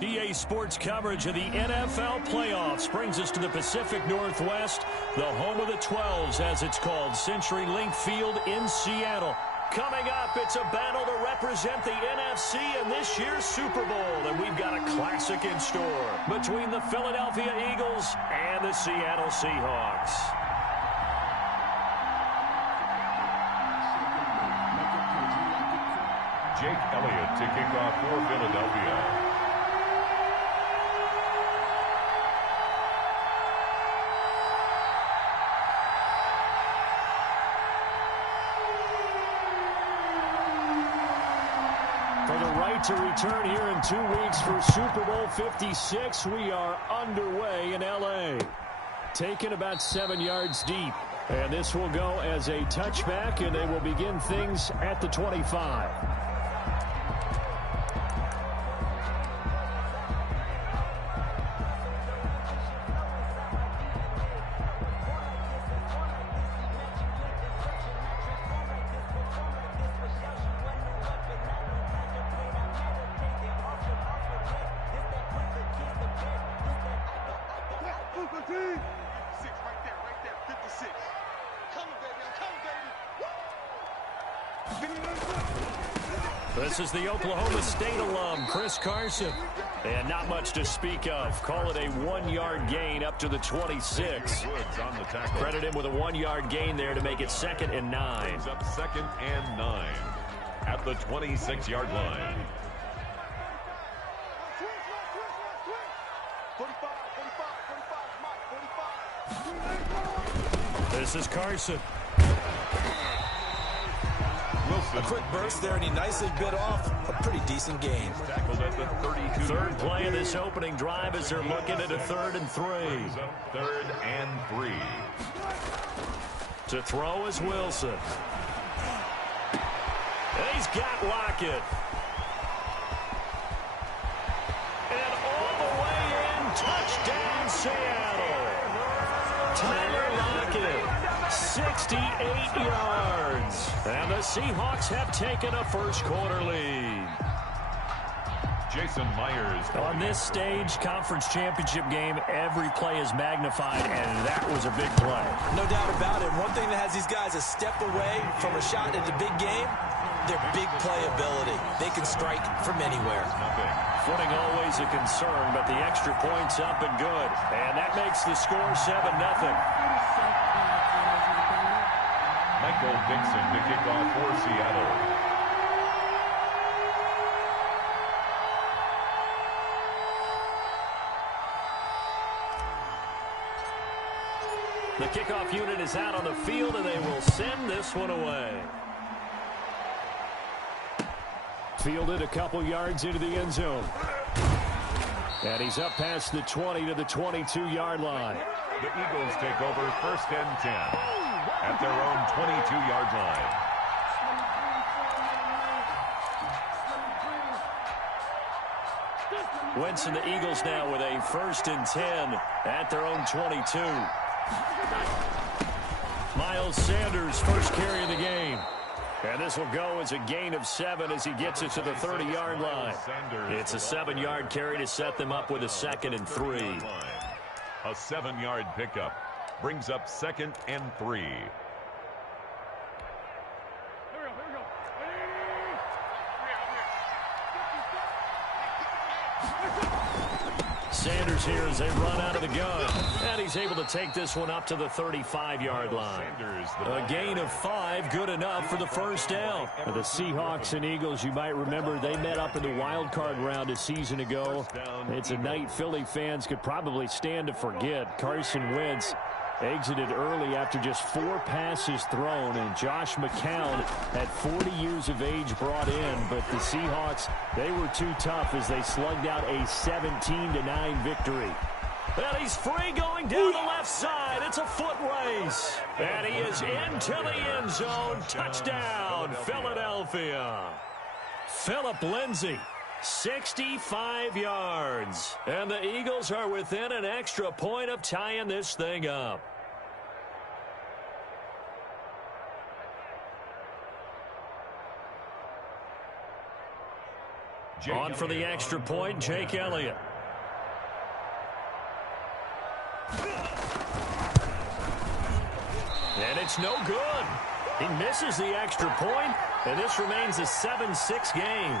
EA Sports coverage of the NFL playoffs brings us to the Pacific Northwest, the home of the 12s, as it's called, CenturyLink Field in Seattle. Coming up, it's a battle to represent the NFC in this year's Super Bowl, and we've got a classic in store between the Philadelphia Eagles and the Seattle Seahawks. Jake Elliott to kick off for Philadelphia. To return here in 2 weeks for Super Bowl 56. We are underway in L.A. Taken about 7 yards deep. And this will go as a touchback, and they will begin things at the 25. This is the Oklahoma State alum, Chris Carson. And not much to speak of. Call it a 1-yard gain up to the 26. Credit him with a 1-yard gain there to make it 2nd and 9. Up 2nd and 9 at the 26-yard line. This is Carson. A quick burst there, and he nicely bit off a pretty decent gain. Tackled at the 32. Third play of this opening drive as they're looking at a 3rd and 3. 3rd and 3. To throw is Wilson. And he's got Lockett. And all the way in, touchdown Seattle. Tyler Lockett, 68 yards. And the Seahawks have taken a first-quarter lead. Jason Myers. On this stage, conference championship game, every play is magnified, and that was a big play. No doubt about it. One thing that has these guys a step away from a shot at the big game, their big play ability. They can strike from anywhere. Footing always a concern, but the extra point's up and good. And that makes the score 7-0. Michael Dixon to kick off for Seattle. The kickoff unit is out on the field, and they will send this one away. Fielded a couple yards into the end zone. And he's up past the 20 to the 22-yard line. The Eagles take over 1st and 10 at their own 22-yard line. Wentz and the Eagles now with a 1st and 10 at their own 22. Miles Sanders, first carry of the game. And this will go as a gain of 7 as he gets it to the 30-yard line. It's a 7-yard carry to set them up with a 2nd and 3. A 7-yard pickup brings up 2nd and 3. Sanders here as they run out of the gun. And he's able to take this one up to the 35-yard line. A gain of 5, good enough for the first down. The Seahawks and Eagles, you might remember, they met up in the wild card round a season ago. It's a night Philly fans could probably stand to forget. Carson Wentz exited early after just 4 passes thrown, and Josh McCown had 40 years of age brought in, but the Seahawks, they were too tough as they slugged out a 17-9 victory. And he's free going down the left side. It's a foot race. And he is into the end zone. Touchdown, Philadelphia. Phillip Lindsay, 65 yards. And the Eagles are within an extra point of tying this thing up. On for the extra point, Jake Elliott. And it's no good. He misses the extra point, and this remains a 7-6 game.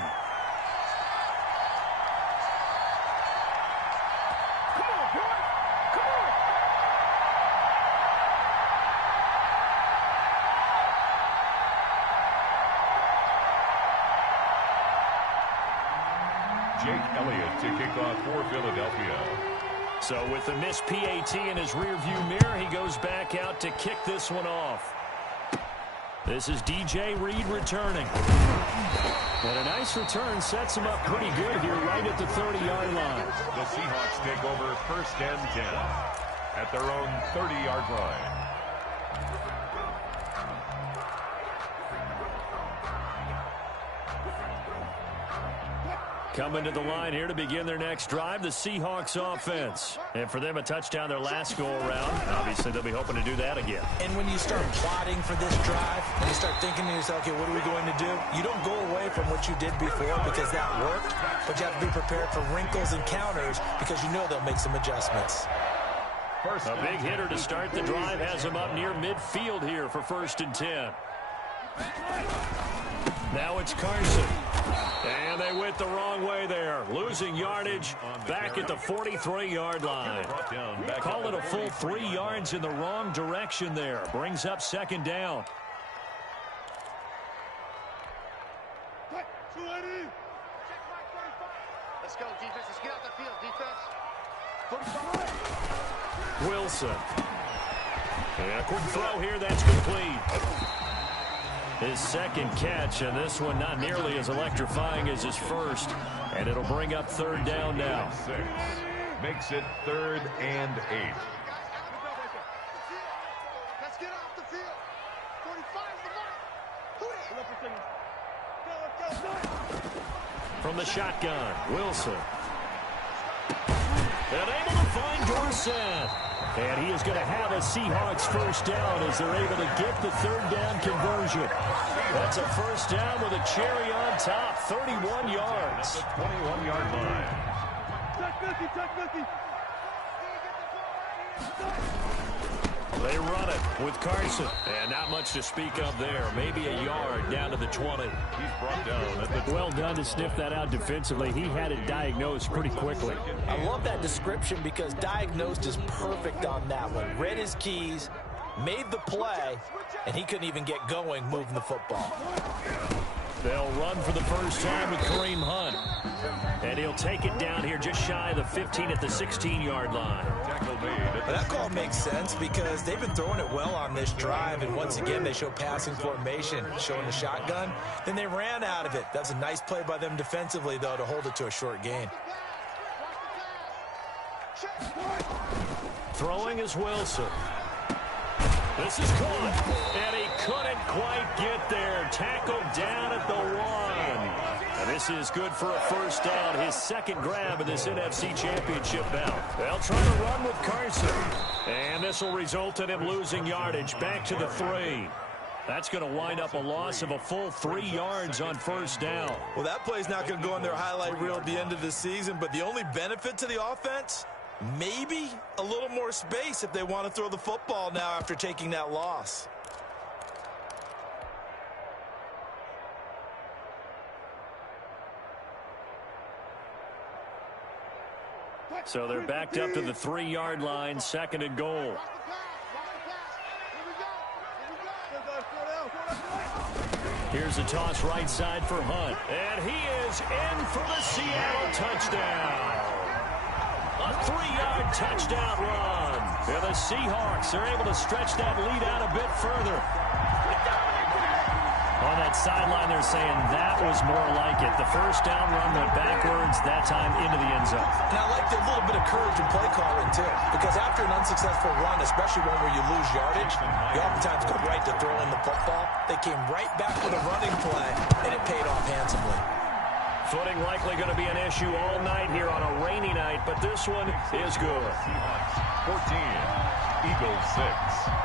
Jake Elliott to kick off for Philadelphia. So with the missed PAT in his rearview mirror, he goes back out to kick this one off. This is DJ Reed returning. And a nice return sets him up pretty good here right at the 30-yard line. The Seahawks take over 1st and 10 at their own 30-yard line. Coming to the line here to begin their next drive, the Seahawks offense. And for them, a touchdown their last go-around. Obviously, they'll be hoping to do that again. And when you start plotting for this drive, and you start thinking to yourself, okay, what are we going to do? You don't go away from what you did before because that worked, but you have to be prepared for wrinkles and counters because you know they'll make some adjustments. A big hitter to start the drive has him up near midfield here for 1st and 10. Now it's Carson. And they went the wrong way there. Losing yardage back at the 43-yard line. Call it a full 3 yards in the wrong direction there. Brings up 2nd down. Let's go, defense. Let's get out the field, defense. Wilson. And a quick throw here. That's complete. His 2nd catch, and this one not nearly as electrifying as his first. And it'll bring up 3rd down now. 6 makes it 3rd and 8. Let's get off the field. 45's the mark. From the shotgun, Wilson. And able to find Dorsett. And he is going to have a Seahawks 1st down as they're able to get the 3rd down conversion. That's a 1st down with a cherry on top, 31 yards. At the 21-yard line. They run it with Carson. And not much to speak of there. Maybe a yard down to the 20. He's brought down at the Well done to sniff that out defensively. He had it diagnosed pretty quickly. I love that description because diagnosed is perfect on that one. Read his keys, made the play, and he couldn't even get going moving the football. They'll run for the first time with Kareem Hunt. And he'll take it down here just shy of the 15 at the 16-yard line. That call makes sense because they've been throwing it well on this drive, and once again they show passing formation, showing the shotgun. Then they ran out of it. That's a nice play by them defensively, though, to hold it to a short gain. Throwing is Wilson. This is caught, and he couldn't quite get there. Tackled down at the 1. And this is good for a 1st down, his 2nd grab of this NFC Championship bout. They'll try to run with Carson. And this will result in him losing yardage back to the 3. That's going to wind up a loss of a full 3 yards on 1st down. Well, that play's not going to go in their highlight reel at the end of the season, but the only benefit to the offense, maybe a little more space if they want to throw the football now after taking that loss. So they're backed up to the 3-yard line, 2nd and goal. Here's a toss right side for Hunt. And he is in for the Seattle touchdown. A 3-yard touchdown run. And the Seahawks are able to stretch that lead out a bit further. On that sideline, they're saying that was more like it. The 1st down run went backwards, that time into the end zone. And I like the little bit of courage in play calling, too. Because after an unsuccessful run, especially one where you lose yardage, you oftentimes go right to throwing the football. They came right back with a running play, and it paid off handsomely. Footing likely going to be an issue all night here on a rainy night, but this one is good. Seahawks 14, Eagles 6.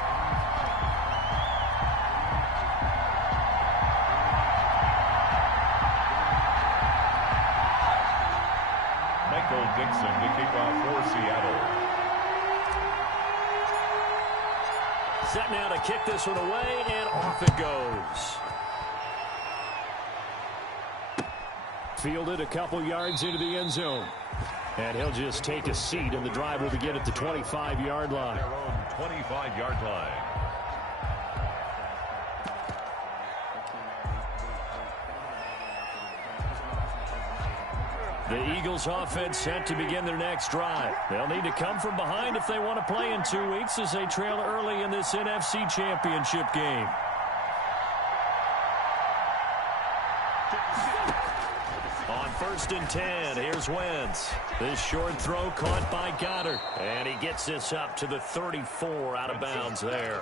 Michael Dixon to kick off for Seattle. Set now to kick this one away, and off it goes. Fielded a couple yards into the end zone. And he'll just take a seat, and the drive will begin at the 25-yard line. Their own 25-yard line. The Eagles offense set to begin their next drive. They'll need to come from behind if they want to play in 2 weeks as they trail early in this NFC Championship game. On 1st and 10, here's Wentz. This short throw caught by Goddard. And he gets this up to the 34 out of bounds there.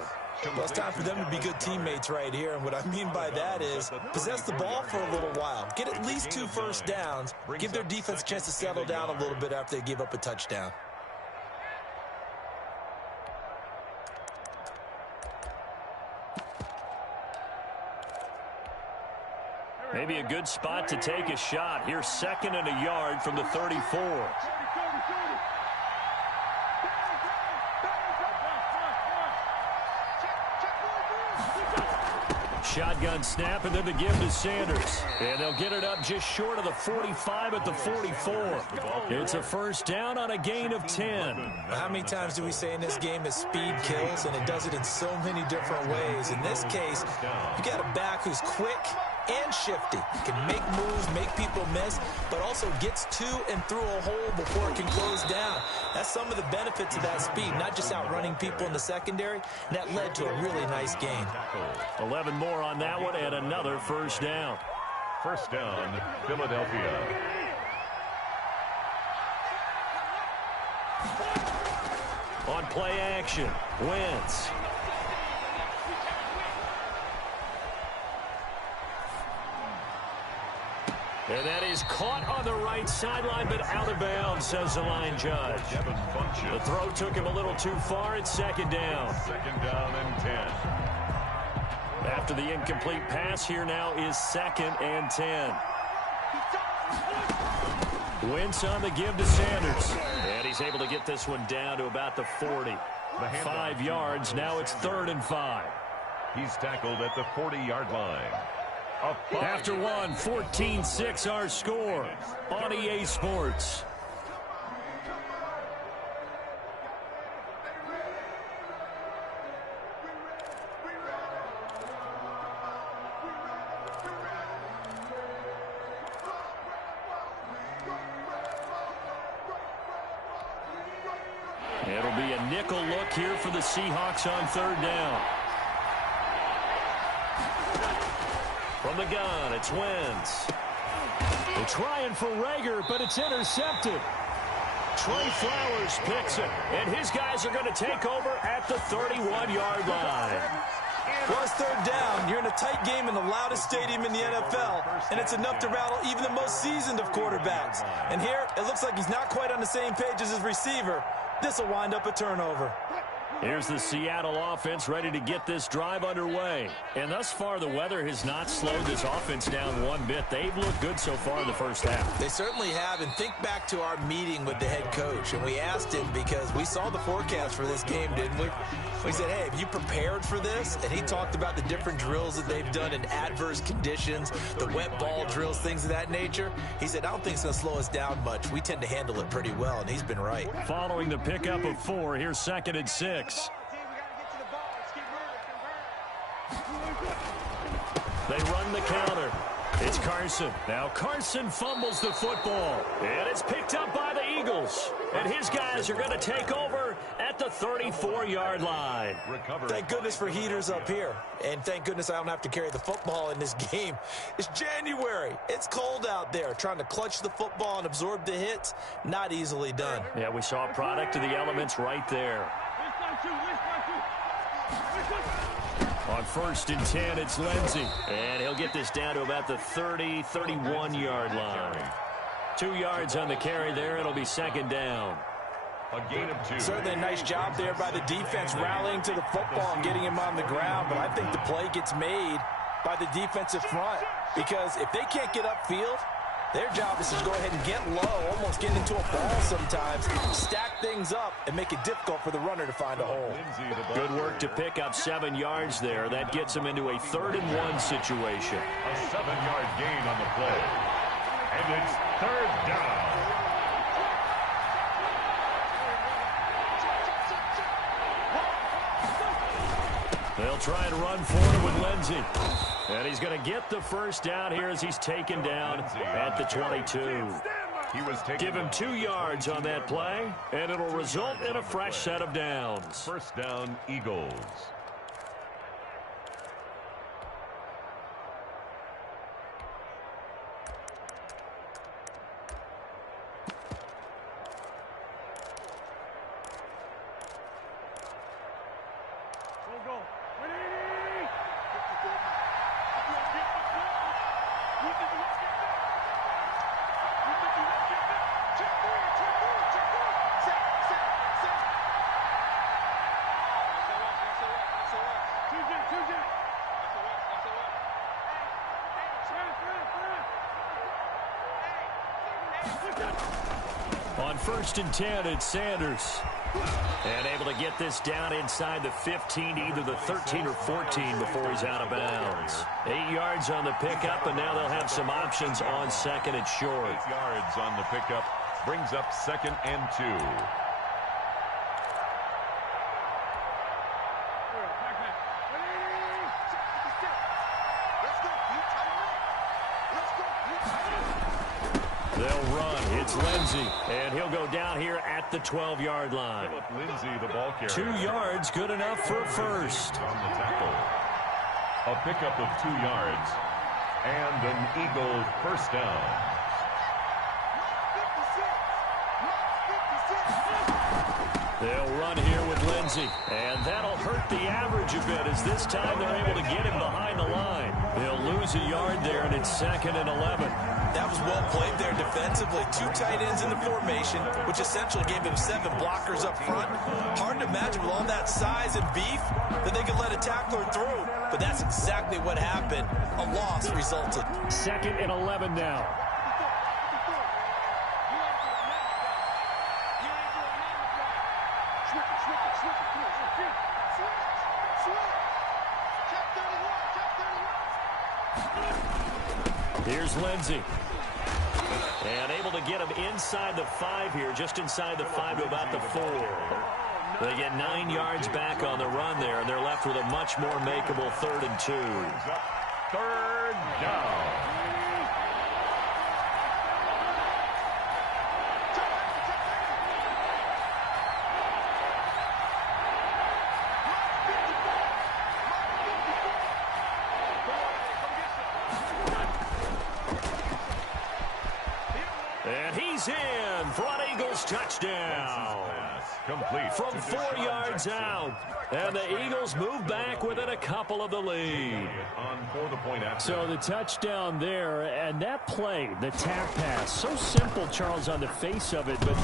Well, it's time for them to be good teammates right here. And what I mean by that is possess the ball for a little while. Get at least 2 first downs. Give their defense a chance to settle down a little bit after they give up a touchdown. Maybe a good spot to take a shot. Here's 2nd and a yard from the 34. Shotgun snap, and then the give to Sanders. And they'll get it up just short of the 45 at the 44. It's a first down on a gain of 10. How many times do we say in this game that speed kills, and it does it in so many different ways? In this case, you got a back who's quick and shifty. Can make moves, make people miss, but also gets to and through a hole before it can close down. That's some of the benefits of that speed, not just outrunning people in the secondary. And that led to a really nice game. 11 more on that one, and another first down. First down, Philadelphia. On play action, Wentz. And that is caught on the right sideline, but out of bounds, says the line judge. The throw took him a little too far. It's 2nd down. 2nd down and 10. After the incomplete pass, here now is 2nd and 10. Wentz on the give to Sanders. And he's able to get this one down to about the 40. 5 yards. Now it's 3rd and 5. He's tackled at the 40-yard line. After one, 14-6 our score on EA Sports. It'll be a nickel look here for the Seahawks on 3rd down. From the gun, it's Wentz. They're trying for Rager, but it's intercepted. Trey Flowers picks it, and his guys are going to take over at the 31-yard line. Well, it's 3rd down. You're in a tight game in the loudest stadium in the NFL, and it's enough to rattle even the most seasoned of quarterbacks. And here, it looks like he's not quite on the same page as his receiver. This will wind up a turnover. Here's the Seattle offense ready to get this drive underway. And thus far, the weather has not slowed this offense down one bit. They've looked good so far in the first half. They certainly have. And think back to our meeting with the head coach. And we asked him because we saw the forecast for this game, didn't we? We said, hey, have you prepared for this? And he talked about the different drills that they've done in adverse conditions, the wet ball drills, things of that nature. He said, I don't think it's going to slow us down much. We tend to handle it pretty well, and he's been right. Following the pickup of 4, here's 2nd and 6. They run the counter. It's Carson. Now Carson fumbles the football. And it's picked up by the Eagles. And his guys are going to take over at the 34-yard line. Thank goodness for heaters up here. And thank goodness I don't have to carry the football in this game. It's January. It's cold out there. Trying to clutch the football and absorb the hits, not easily done. Yeah, we saw a product of the elements right there. On 1st and 10, it's Lindsey. And he'll get this down to about the 30, 31-yard line. 2 yards on the carry there. It'll be 2nd down. A gain of 2. Certainly a nice job there by the defense rallying to the football and getting him on the ground. But I think the play gets made by the defensive front. Because if they can't get upfield, Their job is to go ahead and get low, almost get into a ball sometimes, stack things up, and make it difficult for the runner to find a hole. Good work to pick up 7 yards there. That gets him into a 3rd-and-1 situation. A 7-yard gain on the play. And it's 3rd down. They'll try and run for it with Lindsey. And he's going to get the 1st down here as he's taken down at the 22. Give him 2 yards on that play, and it'll result in a fresh set of downs. 1st down, Eagles. On 1st and 10, it's Sanders. And able to get this down inside the 15, either the 13 or 14 before he's out of bounds. 8 yards on the pickup, and now they'll have some options on 2nd and short. 8 yards on the pickup brings up 2nd and 2. They'll run. It's Lindsey, and he'll go down here at the 12-yard line. Lindsey, the ball carrier. 2 yards, good enough for a 1st. On the tackle. A pickup of 2 yards. And an Eagle 1st down. They'll run here with Lindsey, and that'll hurt the average a bit as this time they're able to get him behind the line. They'll lose a yard there, and it's 2nd and 11. That was well played there defensively. 2 tight ends in the formation, which essentially gave him 7 blockers up front. Hard to imagine with all that size and beef that they could let a tackler through, but that's exactly what happened. A loss resulted. 2nd and 11 now. Here's Lindsey. And able to get him inside the 5 here, just inside the 5 to about the 4. They get 9 yards back on the run there, and they're left with a much more makeable 3rd and 2. 3rd down. And he's in for an Eagles touchdown. Complete. From 4 yards out. And the Eagles move back within a couple of the lead. On for the point after. So the touchdown there, and that play, the tap pass, so simple, Charles, on the face of it, but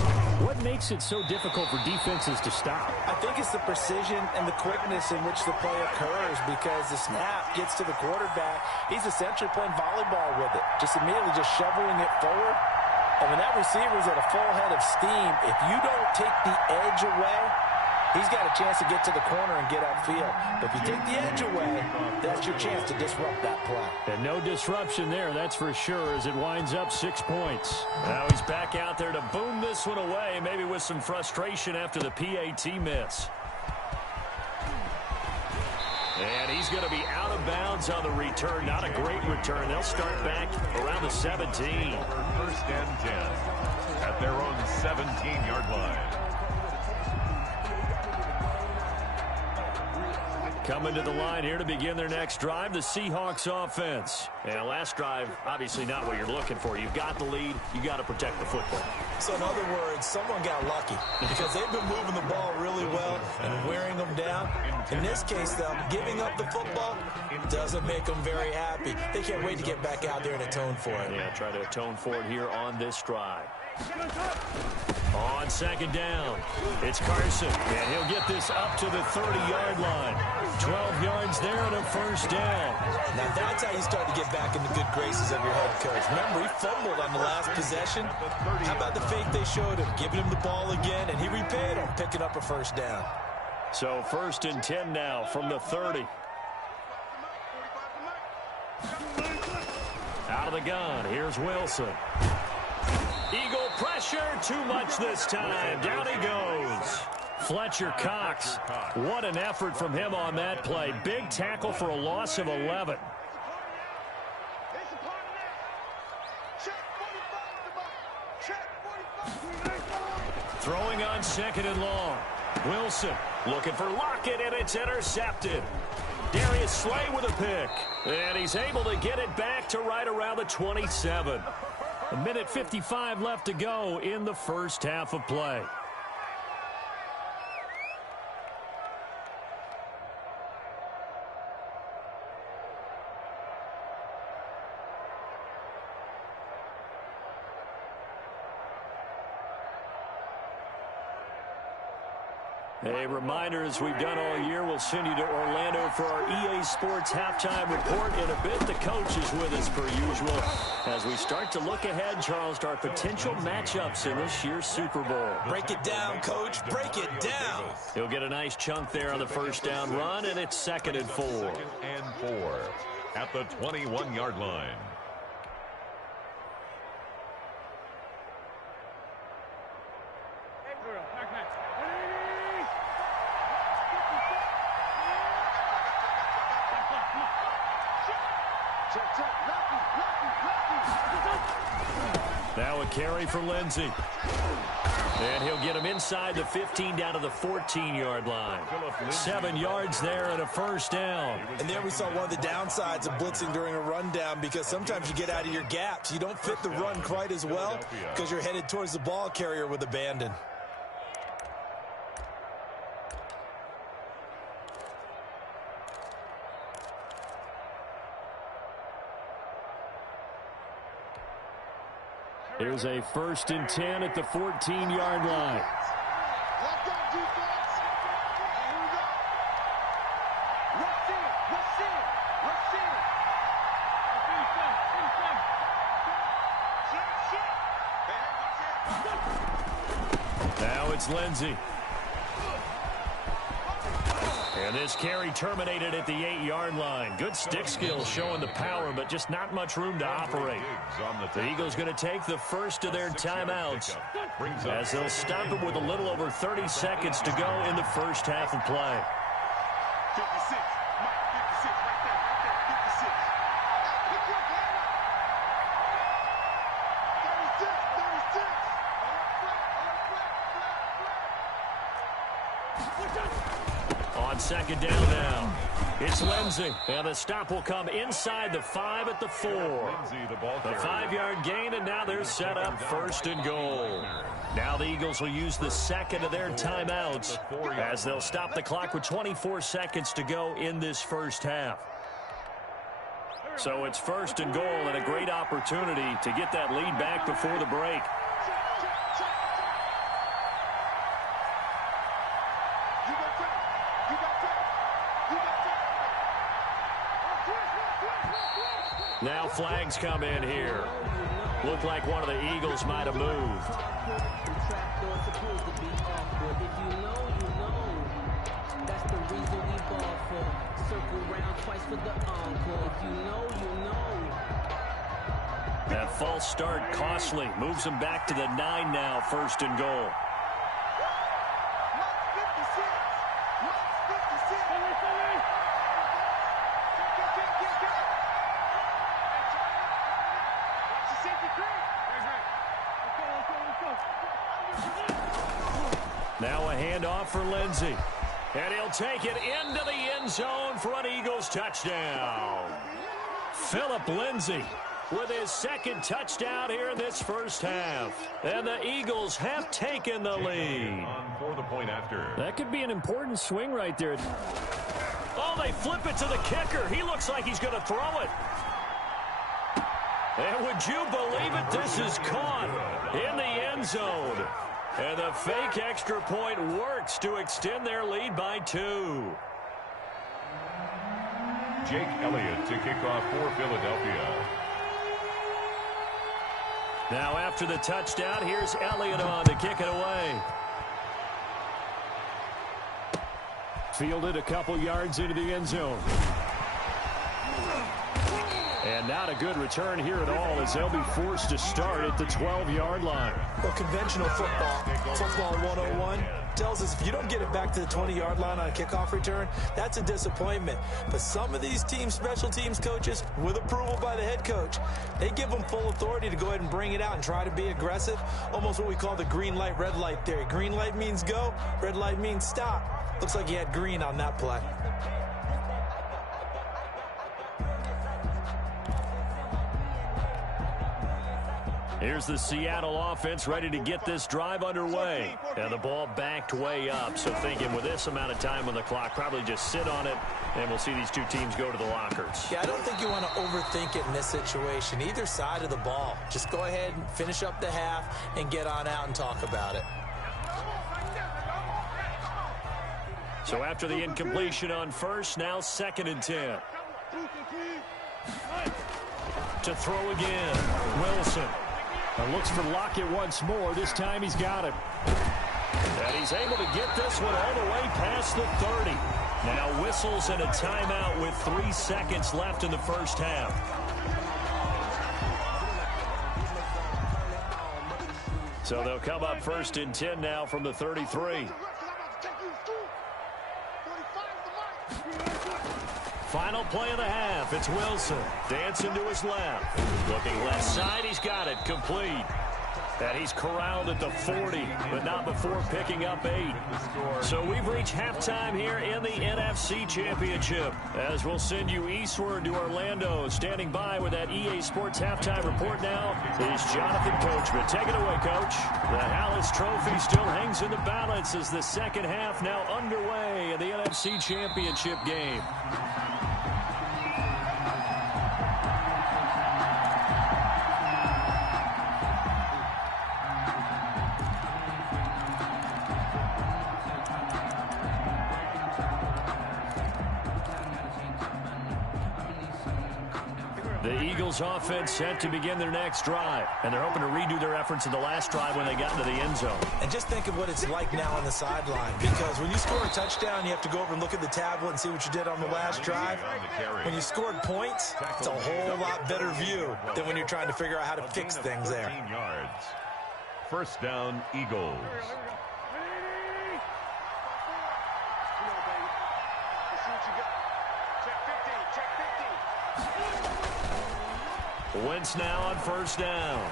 what makes it so difficult for defenses to stop? I think it's the precision and the quickness in which the play occurs, because the snap gets to the quarterback. He's essentially playing volleyball with it, just immediately just shoveling it forward. And when that receiver's at a full head of steam, if you don't take the edge away, he's got a chance to get to the corner and get upfield. But if you take the edge away, that's your chance to disrupt that play. And no disruption there, that's for sure, as it winds up 6 points. Now he's back out there to boom this one away, maybe with some frustration after the PAT miss. And he's going to be out of bounds on the return. Not a great return. They'll start back around the 17. 1st and 10 at their own 17-yard line. Coming to the line here to begin their next drive, the Seahawks offense. And last drive, obviously not what you're looking for. You've got the lead. You got to protect the football. So in other words, someone got lucky because they've been moving the ball really well and wearing them down. In this case, though, giving up the football doesn't make them very happy. They can't wait to get back out there and atone for it. Yeah, try to atone for it here on this drive. On second down, it's Carson, and he'll get this up to the 30-yard line. 12 yards there and a first down. Now that's how you start to get back in the good graces of your head coach. Remember, he fumbled on the last possession. How about the faith they showed him, giving him the ball again, and he repaid him, picking up a first down. So 1st and 10 now from the 30. Out of the gun, here's Wilson. Eagle pressure, too much this time. Down he goes. Fletcher Cox. What an effort from him on that play. Big tackle for a loss of 11. Throwing on 2nd and long. Wilson looking for Lockett, and it's intercepted. Darius Slay with a pick. And he's able to get it back to right around the 27. A minute 55 left to go in the first half of play. A reminder, as we've done all year, we'll send you to Orlando for our EA Sports halftime report in a bit. The coach is with us per usual as we start to look ahead, Charles, to our potential matchups in this year's Super Bowl. Break it down, coach. Break it down. He'll get a nice chunk there on the first down run, and it's 2nd and 4. 2nd and 4 at the 21-yard line. Now a carry for Lindsey. And he'll get him inside the 15 down to the 14-yard line. 7 yards there and a first down. And there we saw one of the downsides of blitzing during a rundown, because sometimes you get out of your gaps. You don't fit the run quite as well because you're headed towards the ball carrier with abandon. Here's a 1st and 10 at the 14-yard line. Now it's Lindsey. And this carry terminated at the 8-yard line. Good stick skills showing the power, but just not much room to operate. The Eagles going to take the first of their timeouts as they'll stop it with a little over 30 seconds to go in the first half of play. 56. Mike, 56 right there. 56. Pick your game up. 36. On second down now, it's Lindsey, and the stop will come inside the 5 at the 4. The 5-yard gain, and now they're set up 1st and goal. Now the Eagles will use the 2nd of their timeouts as they'll stop the clock with 24 seconds to go in this first half. So it's 1st and goal, and a great opportunity to get that lead back before the break. Now flags come in here. Looked like one of the Eagles might have moved. That false start costly. Moves him back to the 9 now, 1st and goal. Now a handoff for Lindsey. And he'll take it into the end zone for an Eagles touchdown. Phillip Lindsey with his 2nd touchdown here in this first half. And the Eagles have taken the lead. For the point after. That could be an important swing right there. Oh, they flip it to the kicker. He looks like he's going to throw it. And would you believe it? This is caught in the end zone. And the fake extra point works to extend their lead by 2. Jake Elliott to kick off for Philadelphia. Now after the touchdown, here's Elliott on to kick it away. Fielded a couple yards into the end zone. And not a good return here at all as they'll be forced to start at the 12-yard line. Well, conventional football 101, tells us if you don't get it back to the 20-yard line on a kickoff return, that's a disappointment. But some of these special teams coaches, with approval by the head coach, they give them full authority to go ahead and bring it out and try to be aggressive, almost what we call the green light, red light theory. Green light means go, red light means stop. Looks like he had green on that play. Here's the Seattle offense ready to get this drive underway. And the ball backed way up. So thinking with this amount of time on the clock, probably just sit on it, and we'll see these two teams go to the lockers. Yeah, I don't think you want to overthink it in this situation. Either side of the ball. Just go ahead and finish up the half and get on out and talk about it. So after the incompletion on first, now 2nd and 10. To throw again, Wilson. Looks for Lockett once more. This time he's got it. And he's able to get this one all the way past the 30. Now whistles and a timeout with 3 seconds left in the first half. So they'll come up 1st and 10 now from the 33. Final play of the half. It's Wilson. Dancing to his left. Looking left side. He's got it. Complete. And he's corralled at the 40, but not before picking up 8. So we've reached halftime here in the NFC Championship. As we'll send you eastward to Orlando. Standing by with that EA Sports halftime report now is Jonathan Coachman. Take it away, Coach. The Hallis Trophy still hangs in the balance as the second half now underway in the NFC Championship game. The Eagles offense set to begin their next drive, and they're hoping to redo their efforts in the last drive when they got into the end zone. And just think of what it's like now on the sideline, because when you score a touchdown, you have to go over and look at the tablet and see what you did on the last drive. When you scored points, it's a whole lot better view than when you're trying to figure out how to fix things there. Yards. First down, Eagles. Wentz now on first down.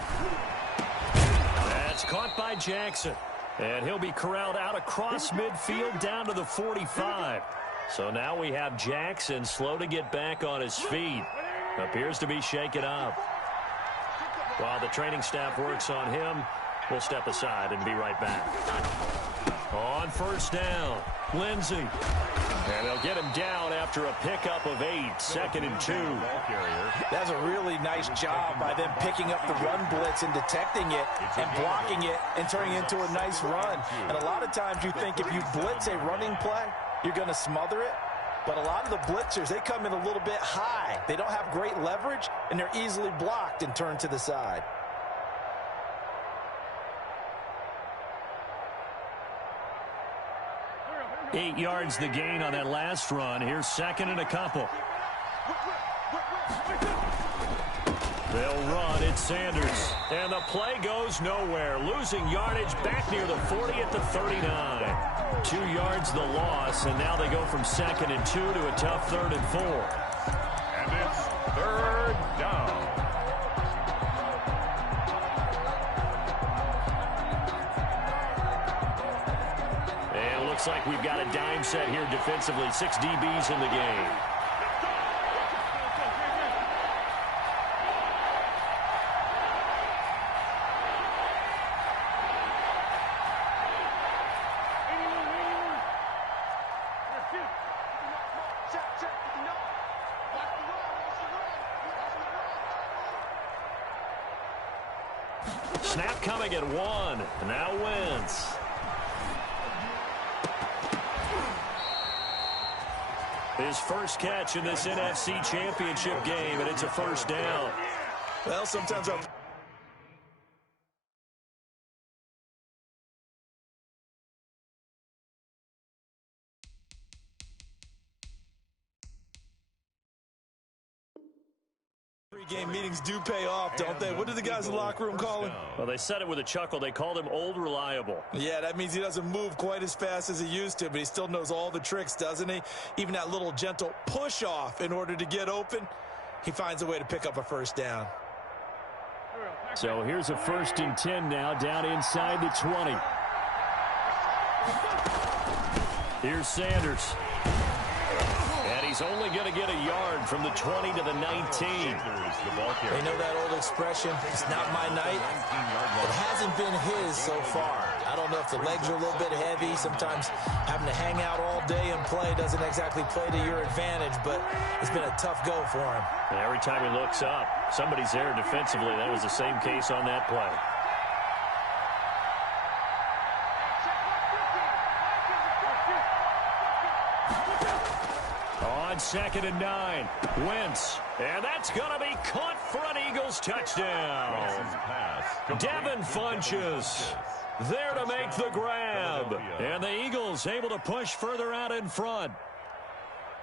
That's caught by Jackson. And he'll be corralled out across midfield down to the 45. So now we have Jackson slow to get back on his feet. Appears to be shaken up. While the training staff works on him, we'll step aside and be right back. On first down, Lindsey. And they'll get him down after a pickup of 8, 2nd and 2. That's a really nice job by them picking up the run blitz and detecting it and blocking it and turning it into a nice run. And a lot of times you think if you blitz a running play, you're going to smother it. But a lot of the blitzers, they come in a little bit high. They don't have great leverage, and they're easily blocked and turned to the side. Eight yards the gain on that last run. Here's 2nd and a couple. They'll run. It's Sanders. And the play goes nowhere. Losing yardage back near the 40 at the 39. 2 yards the loss, and now they go from 2nd and 2 to a tough 3rd and 4. And it's 3rd down. Looks like we've got a dime set here defensively. 6 DBs in the game. Snap coming at 1. Now Wentz. His first catch in this NFC Championship game, and it's a first down. Well, sometimes our game meetings do pay off, don't they? What do the guys in the locker room call him? Well, they said it with a chuckle. They called him Old Reliable. Yeah, that means he doesn't move quite as fast as he used to, but he still knows all the tricks, doesn't he? Even that little gentle push-off in order to get open, he finds a way to pick up a first down. So here's a 1st and 10 now, down inside the 20. Here's Sanders. And he's only going to get a yard from the 20 to the 19. They know that old expression, it's not my night. It hasn't been his so far. I don't know if the legs are a little bit heavy. Sometimes having to hang out all day and play doesn't exactly play to your advantage, but it's been a tough go for him. And every time he looks up, somebody's there defensively. That was the same case on that play. On 2nd and 9, Wentz. And that's going to be caught for an Eagles touchdown. Devin Funches there to make the grab. And the Eagles able to push further out in front.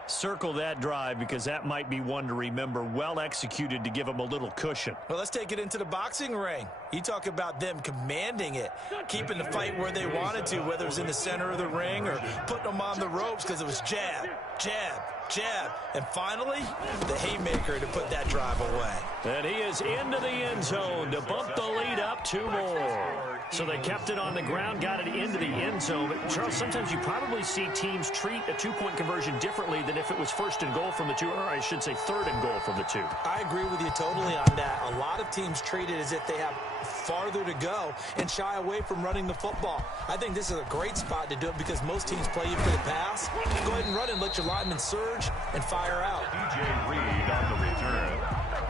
Circle that drive because that might be one to remember. Well executed to give them a little cushion. Well, let's take it into the boxing ring. You talk about them commanding it, keeping the fight where they wanted to, whether it was in the center of the ring or putting them on the ropes because it was jab, jab, jab, and finally, the haymaker to put that drive away. And he is into the end zone to bump the lead up 2 more. So they kept it on the ground, got it into the end zone. But, Charles, sometimes you probably see teams treat a 2-point conversion differently than if it was 1st and goal from the 2, or I should say 3rd and goal from the 2. I agree with you totally on that. A lot of teams treat it as if they have farther to go and shy away from running the football. I think this is a great spot to do it because most teams play you for the pass. Go ahead and run and let your linemen surge and fire out. DJ Reed on the return.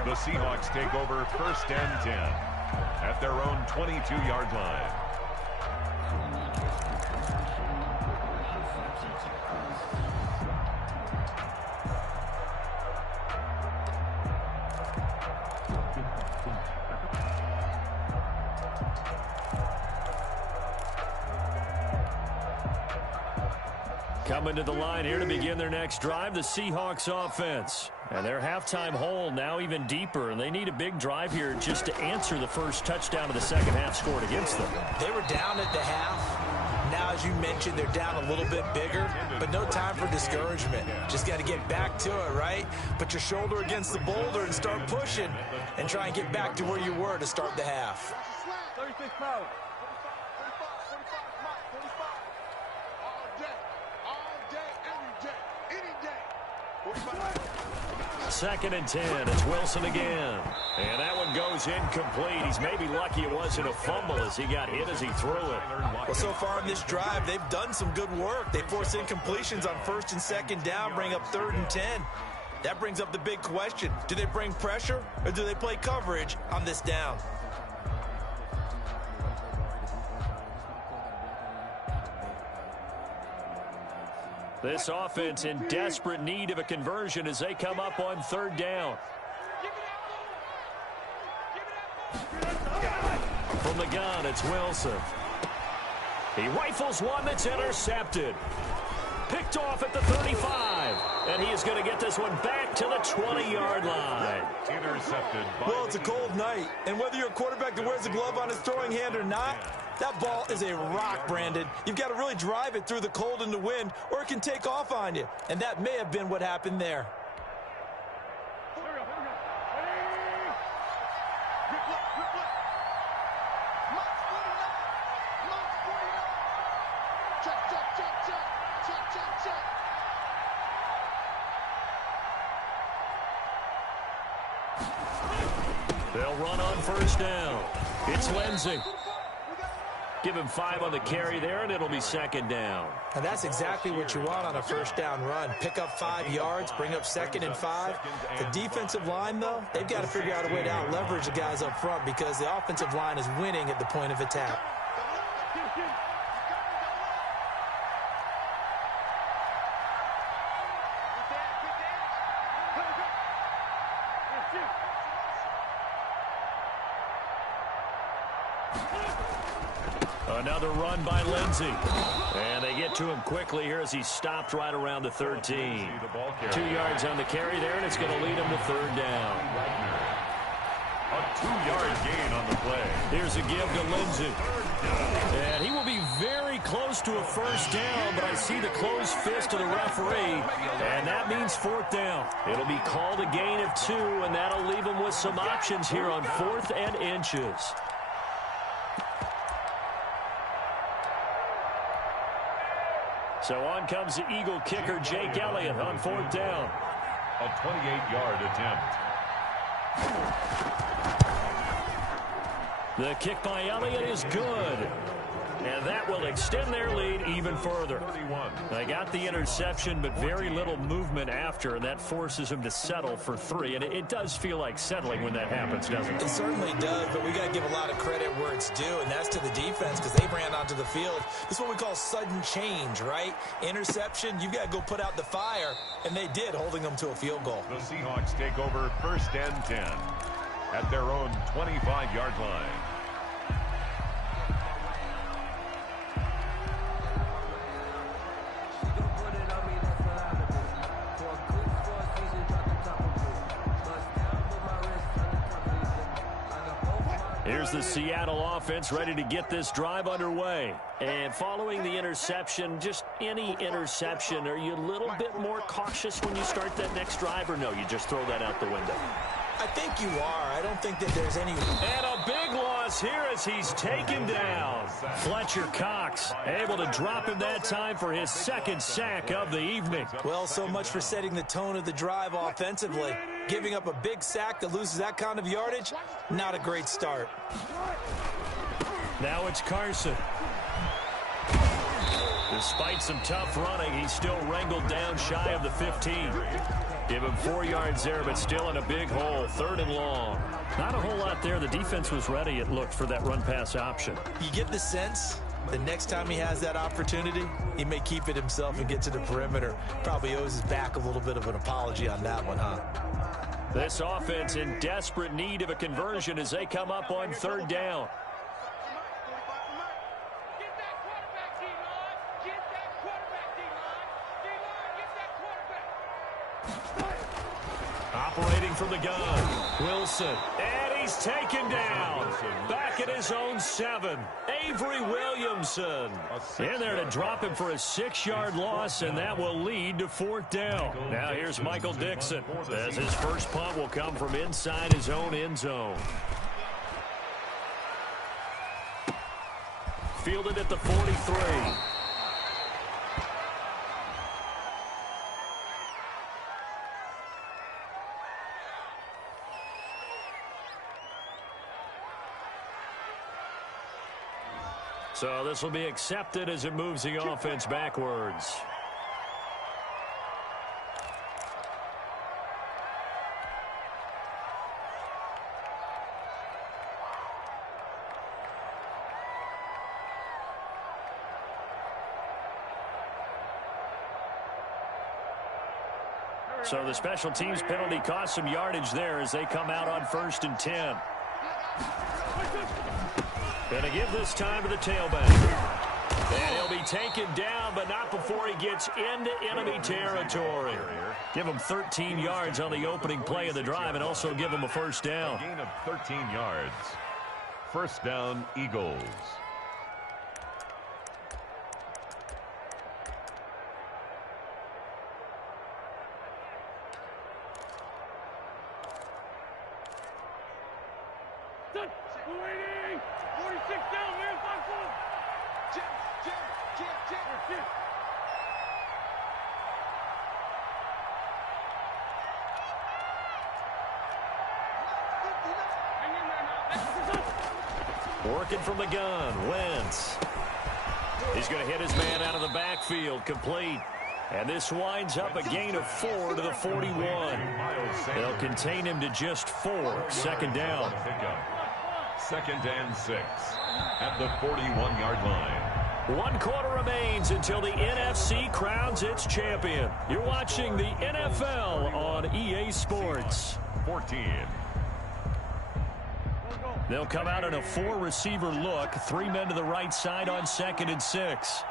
The Seahawks take over 1st and 10 at their own 22-yard line. Coming to the line here to begin their next drive, the Seahawks offense. And their halftime hole now even deeper, and they need a big drive here just to answer the first touchdown of the second half scored against them. They were down at the half. Now, as you mentioned, they're down a little bit bigger, but no time for discouragement. Just got to get back to it, right? Put your shoulder against the boulder and start pushing and try and get back to where you were to start the half. 36 pounds. 2nd and 10. It's Wilson again. And that one goes incomplete. He's maybe lucky it wasn't a fumble as he got hit as he threw it. Well, so far in this drive, they've done some good work. They force incompletions on 1st and 2nd down, bring up 3rd and 10. That brings up the big question. Do they bring pressure or do they play coverage on this down? This offense in desperate need of a conversion as they come up on 3rd down. From the gun, it's Wilson. He rifles one that's intercepted. Picked off at the 35. And he is going to get this one back to the 20-yard line. Intercepted. Well, it's a cold night. And whether you're a quarterback that wears a glove on his throwing hand or not, that ball is a rock, Brandon. You've got to really drive it through the cold and the wind, or it can take off on you. And that may have been what happened there. They'll run on 1st down. It's Lindsey. Give him 5 on the carry there, and it'll be second down. And that's exactly what you want on a first down run. Pick up 5 yards, bring up 2nd and 5. The defensive line, though, they've got to figure out a way to out-leverage the guys up front because the offensive line is winning at the point of attack. Another run by Lindsey. And they get to him quickly here as he's stopped right around the 13. 2 yards on the carry there, and it's going to lead him to 3rd down. A 2-yard gain on the play. Here's a give to Lindsey. And he will be very close to a first down, but I see the closed fist of the referee, and that means 4th down. It'll be called a gain of 2, and that'll leave him with some options here on 4th and inches. So on comes the Eagle kicker, Jake Elliott, on 4th down. A 28-yard attempt. The kick by Elliott is good. And that will extend their lead even further. They got the interception, but very little movement after, and that forces them to settle for 3. And it does feel like settling when that happens, doesn't it? It certainly does, but we got to give a lot of credit where it's due, and that's to the defense because they ran onto the field. This is what we call sudden change, right? Interception, you've got to go put out the fire, and they did, holding them to a field goal. The Seahawks take over 1st and 10 at their own 25-yard line. Here's the Seattle offense ready to get this drive underway. And following the interception, just any interception, are you a little bit more cautious when you start that next drive, or no, you just throw that out the window? I think you are. I don't think that there's any... And a big loss here as he's taken down. Fletcher Cox able to drop him that time for his 2nd sack of the evening. Well, so much for setting the tone of the drive offensively. Giving up a big sack that loses that kind of yardage, not a great start. Now it's Carson. Despite some tough running, he's still wrangled down shy of the 15. Give him 4 yards there, but still in a big hole. 3rd and long. Not a whole lot there. The defense was ready, it looked, for that run-pass option. You get the sense the next time he has that opportunity, he may keep it himself and get to the perimeter. Probably owes his back a little bit of an apology on that one, huh? This offense in desperate need of a conversion as they come up on 3rd down. Operating from the gun, Wilson, and he's taken down. Back at his own 7, Avery Williamson. In there to drop him for a 6-yard loss, and that will lead to 4th down. Now here's Michael Dixon, as his first punt will come from inside his own end zone. Fielded at the 43. So this will be accepted as it moves the offense backwards. So the special teams penalty cost some yardage there as they come out on 1st and 10. Going to give this time to the tailback. And he'll be taken down, but not before he gets into enemy territory. Give him 13 yards on the opening play of the drive and also give him a 1st down. A gain of 13 yards. 1st down, Eagles. Working from the gun, Wentz. He's going to hit his man out of the backfield, complete. And this winds up a gain of 4 to the 41. They'll contain him to just 4. Second down. Second and 6 at the 41-yard line. 1 quarter remains until the NFC crowns its champion. You're watching the NFL on EA Sports. 14. They'll come out in a 4-receiver look. 3 men to the right side on 2nd and 6.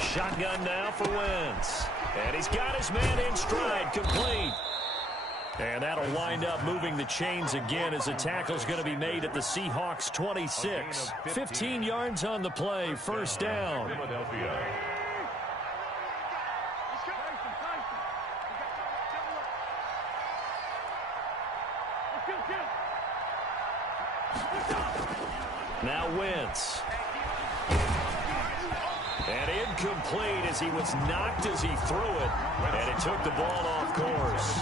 Shotgun now for Wentz. And he's got his man in stride, complete. And that'll wind up moving the chains again as the tackle's going to be made at the Seahawks 26. 15 yards on the play, first down. Philadelphia. Now Wentz. And incomplete as he was knocked as he threw it. And it took the ball off course.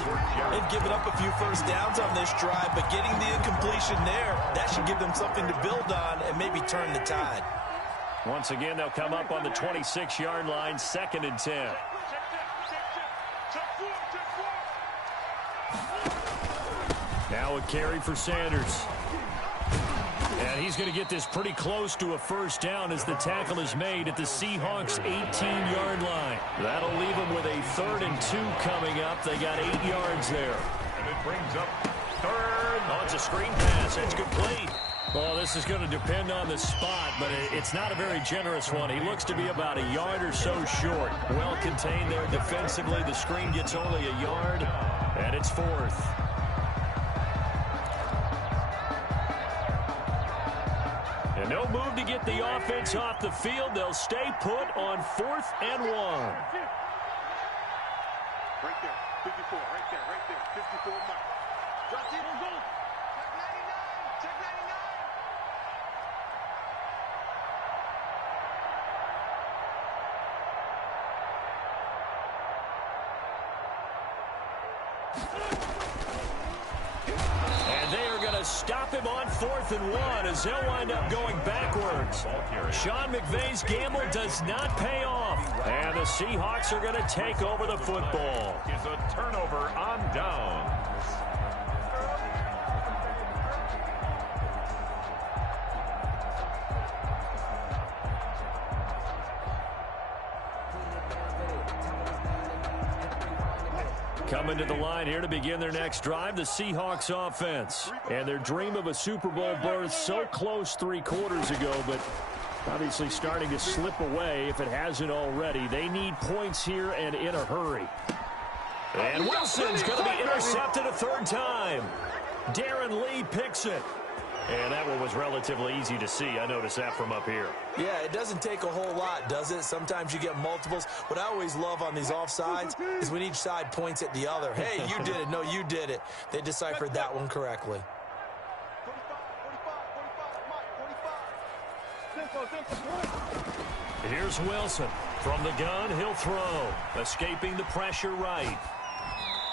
They've given up a few first downs on this drive, but getting the incompletion there, that should give them something to build on and maybe turn the tide. Once again, they'll come up on the 26-yard line, 2nd and 10. Now a carry for Sanders. And he's going to get this pretty close to a first down as the tackle is made at the Seahawks 18-yard line. That'll leave them with a 3rd and 2 coming up. They got 8 yards there. And it brings up 3rd. Oh, it's a screen pass. It's complete. Well, this is going to depend on the spot, but it's not a very generous one. He looks to be about a yard or so short. Well contained there defensively. The screen gets only a yard, and it's 4th. And no move to get the offense off the field. They'll stay put on 4th and 1. Right there, 54, right there, 54 mark. Drop deep, go. Check 99. And they are going to stop him on 4th and 1 as they'll wind up going backwards. Sean McVay's gamble does not pay off. And the Seahawks are going to take over the football. Is a turnover on down. Coming to the line here to begin their next drive, the Seahawks offense. And their dream of a Super Bowl berth so close 3 quarters ago, but obviously starting to slip away if it hasn't already. They need points here and in a hurry. And Wilson's going to be intercepted a 3rd time. Darren Lee picks it. And that one was relatively easy to see. I noticed that from up here. Yeah, it doesn't take a whole lot, does it? Sometimes you get multiples. What I always love on these offsides is when each side points at the other. Hey, you did it. No, you did it. They deciphered that one correctly. 45. Here's Wilson. From the gun, he'll throw. Escaping the pressure right.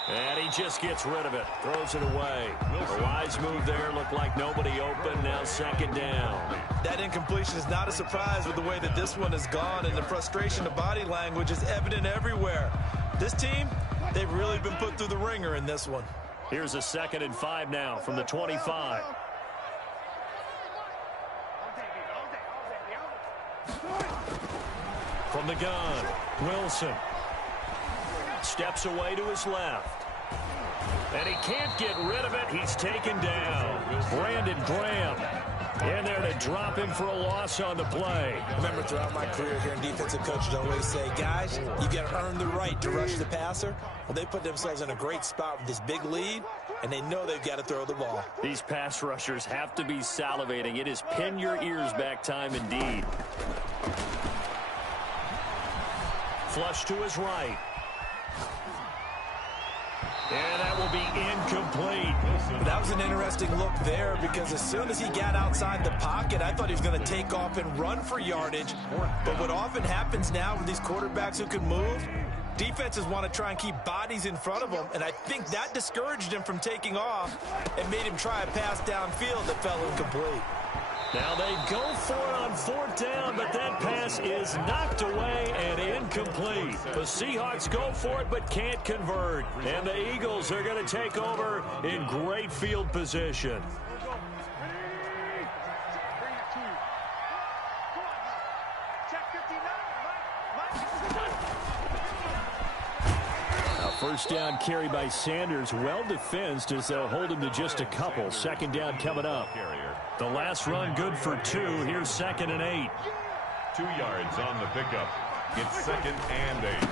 And he just gets rid of it. Throws it away. A wise move there. Looked like nobody open. Now 2nd down. That incompletion is not a surprise with the way that this one has gone, and the frustration of body language is evident everywhere. This team, they've really been put through the ringer in this one. Here's a 2nd and 5 now from the 25. From the gun, Wilson. Steps away to his left. And he can't get rid of it. He's taken down. Brandon Graham in there to drop him for a loss on the play. Remember, throughout my career here in defensive coaches, I always say, guys, you got to earn the right to rush the passer. Well, they put themselves in a great spot with this big lead, and they know they've got to throw the ball. These pass rushers have to be salivating. It is pin your ears back time indeed. Flush to his right. And that will be incomplete. That was an interesting look there because as soon as he got outside the pocket, I thought he was going to take off and run for yardage. But what often happens now with these quarterbacks who can move, defenses want to try and keep bodies in front of them, and I think that discouraged him from taking off and made him try a pass downfield that fell incomplete. Now they go for it on 4th down, but that pass is knocked away and incomplete. The Seahawks go for it but can't convert. And the Eagles are going to take over in great field position. First down carry by Sanders, well defensed as they'll hold him to just a couple. 2nd down coming up. The last run good for 2. Here's 2nd and 8. 2 yards on the pickup. It's 2nd and 8.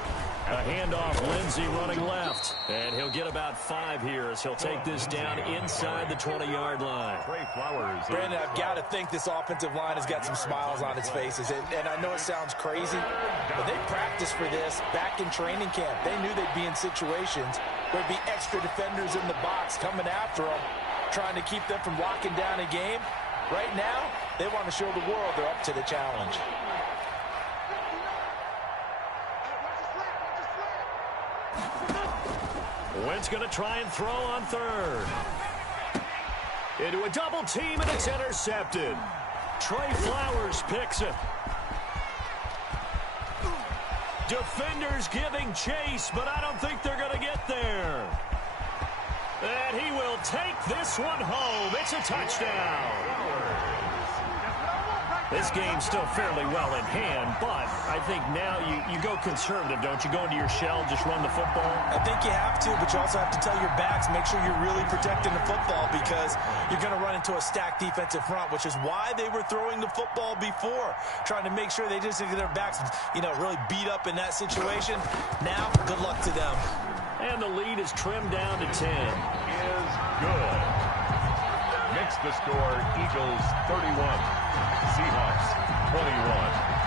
A handoff, Lindsey running left. And he'll get about 5 here as he'll take this down inside the 20-yard line. Brandon, I've got to think this offensive line has got some smiles on its faces. And I know it sounds crazy, but they practiced for this back in training camp. They knew they'd be in situations where there'd be extra defenders in the box coming after them, trying to keep them from locking down a game. Right now, they want to show the world they're up to the challenge. Wentz going to try and throw on 3rd. Into a double team, and it's intercepted. Trey Flowers picks it. Defenders giving chase, but I don't think they're going to get there. And he will take this one home. It's a touchdown. This game's still fairly well in hand, but I think now you go conservative, don't you? Go into your shell, just run the football? I think you have to, but you also have to tell your backs, make sure you're really protecting the football because you're going to run into a stacked defensive front, which is why they were throwing the football before, trying to make sure they just get their backs, really beat up in that situation. Now, good luck to them. And the lead is trimmed down to 10. Is good. Makes the score Eagles 31, Seahawks 21.